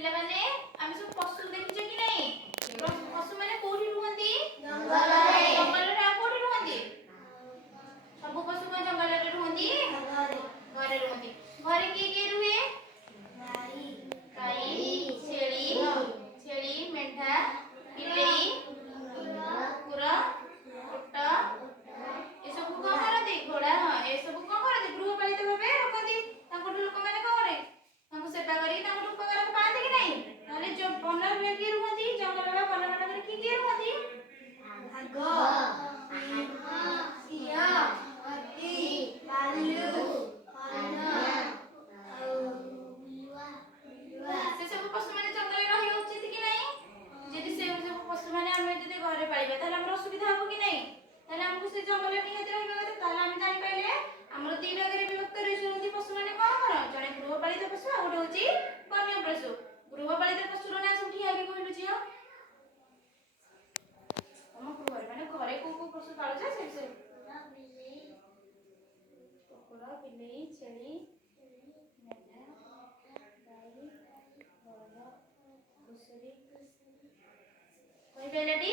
पिला माने हम सब पशु देखिछे कि नहीं पशु माने कोठी रुहंती जंगल रे कोठी रुहंती सब पशु को जंगल रे रुहंती घरे रुहंती घरे के रुहे गाई छेली मेंढा बिलेई कुकुर ओट ये सब को करते घोड़ा ये सब को करते गृहपालित भाबे रखती ताको लोक माने करे ताको सेवा करी ताको उपकार पाते कि नहीं ताले जो वन में की रुहंती जंगल वा वन माने की रुहंती भागो सिंह हाथी भालू हरण से सब पशु माने जंगल रही उचित कि नहीं यदि से सब पशु माने हम यदि घरे पाइबा ताले हमर असुविधा हो कि नहीं ताले हमको से जंगल निहाती रहिबा कते ताले हम जानि पाइले हमर तीन भागरे विभक्त रहिसंती पशु माने कोन कर जने गृहपालित पशु आ गोटे होची वन्य पशु गृहपालित पशु रो ना सब ठिया के कहलु छियो हम घर माने घरे को पशु पालु जा से कुकुर बिलेई छेली मेंढा गाई घोड़ा घुसुरी कहि बेलेटी